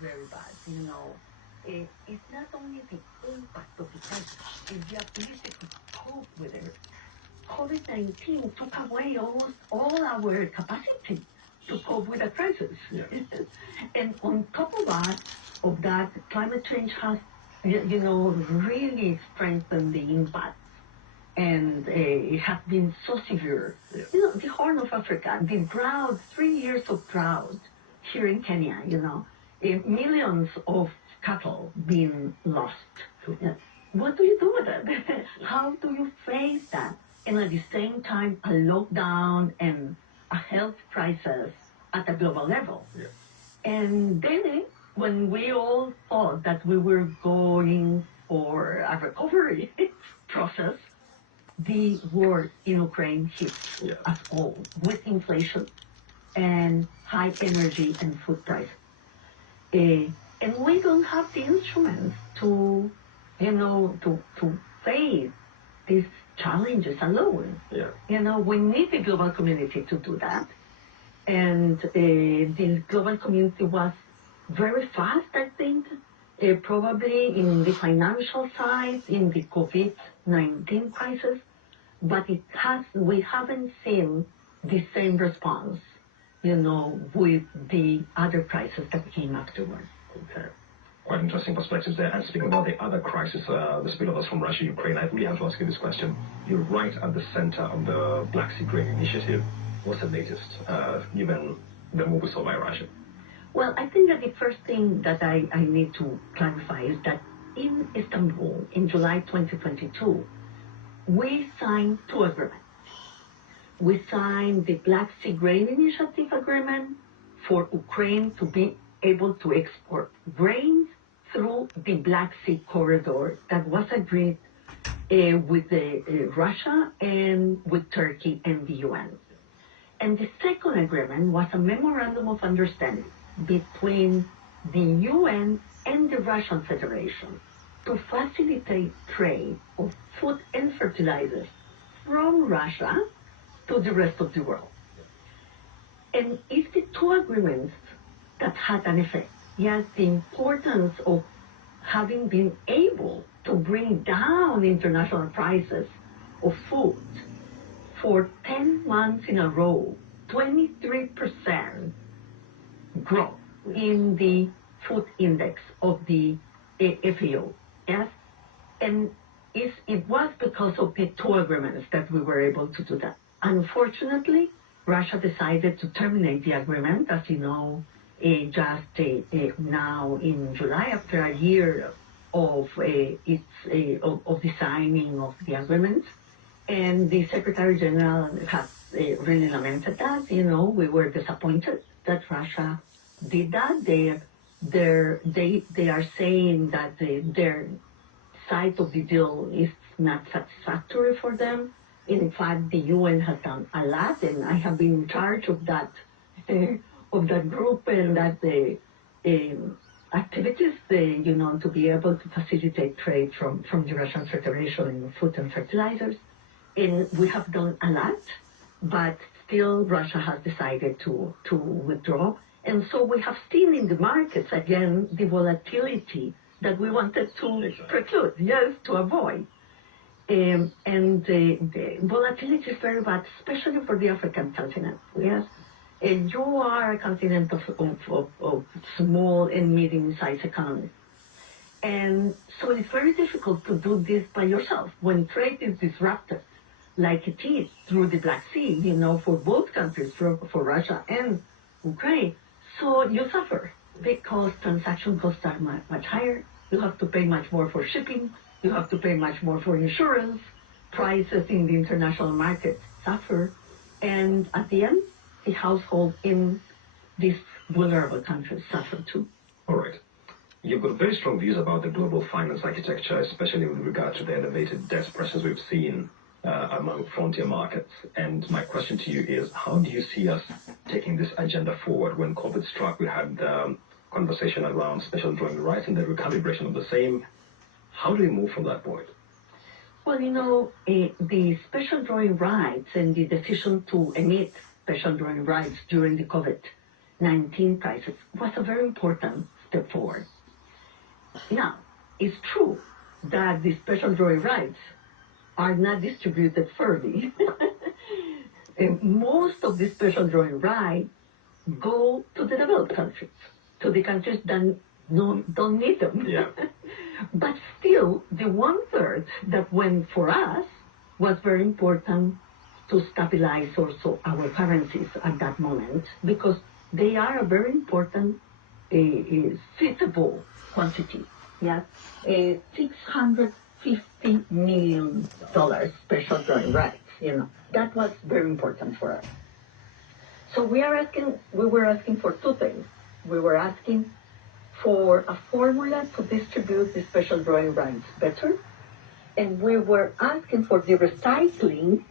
very bad. It's not only the impact of the crisis, it's the ability to cope with it. COVID-19 took away almost all our capacity to cope with the crisis. Yeah. And on top of that, climate change has, really strengthened the impact. And it has been so severe. Yeah. The Horn of Africa, the drought, 3 years of drought here in Kenya, millions of cattle being lost. What do you do with it? How do you face that? And at the same time, a lockdown and a health crisis at a global level. Yeah. And then when we all thought that we were going for a recovery process, the war in Ukraine hit us all with inflation and high energy and food prices. And we don't have the instruments to face these challenges alone. Yeah. We need the global community to do that. And the global community was very fast, I think, probably in the financial side, in the COVID-19 crisis, but we haven't seen the same response, with the other crises that came afterwards. Okay. Quite interesting perspectives there. And speaking about the other crisis, the spillovers from Russia, Ukraine, I really have to ask you this question. You're right at the center of the Black Sea Grain Initiative. What's the latest, given the move we saw by Russia? Well, I think that the first thing that I need to clarify is that in Istanbul, in July 2022, we signed 2 agreements. We signed the Black Sea Grain Initiative Agreement for Ukraine to be able to export grains through the Black Sea corridor that was agreed with Russia and with Turkey and the UN. And the second agreement was a memorandum of understanding between the UN and the Russian Federation to facilitate trade of food and fertilizers from Russia to the rest of the world. And it's the 2 agreements that had an effect. Yes, the importance of having been able to bring down international prices of food for 10 months in a row, 23% growth in the food index of the FAO. Yes, and it was because of the 2 agreements that we were able to do that. Unfortunately, Russia decided to terminate the agreement, as you know, just now in July, after a year of the signing of the agreement. And the Secretary General has really lamented that. We were disappointed that Russia did that. They are saying that their side of the deal is not satisfactory for them. In fact, the UN has done a lot, and I have been in charge of that group and that activities, to be able to facilitate trade from the Russian Federation in food and fertilizers. And we have done a lot, but still Russia has decided to withdraw. And so we have seen in the markets, again, the volatility that we wanted to preclude, to avoid. And the volatility is very bad, especially for the African continent. Yes, and you are a continent of small and medium-sized economies. And so it's very difficult to do this by yourself. When trade is disrupted, like it is through the Black Sea, for both countries, for Russia and Ukraine, so you suffer because transaction costs are much higher. You have to pay much more for shipping. You have to pay much more for insurance. Prices in the international market suffer. And at the end, the household in these vulnerable countries suffer too. All right. You've got very strong views about the global finance architecture, especially with regard to the elevated debt pressures we've seen among frontier markets. And my question to you is, how do you see us taking this agenda forward? When COVID struck, we had conversation around special drawing rights and the recalibration of the same. How do we move from that point? Well, the special drawing rights and the decision to emit special drawing rights during the COVID 19 prices was a very important step forward. Now, it's true that the special drawing rights are not distributed fairly. Most of the special drawing rights go to the developed countries, to the countries that don't need them. Yeah. But still, the 1/3 that went for us was very important to stabilize also our currencies at that moment, because they are a very important suitable quantity. Yeah, $650 million special drawing rights. That was very important for us. So we were asking for two things. We were asking for a formula to distribute the special drawing rights better, and we were asking for the recycling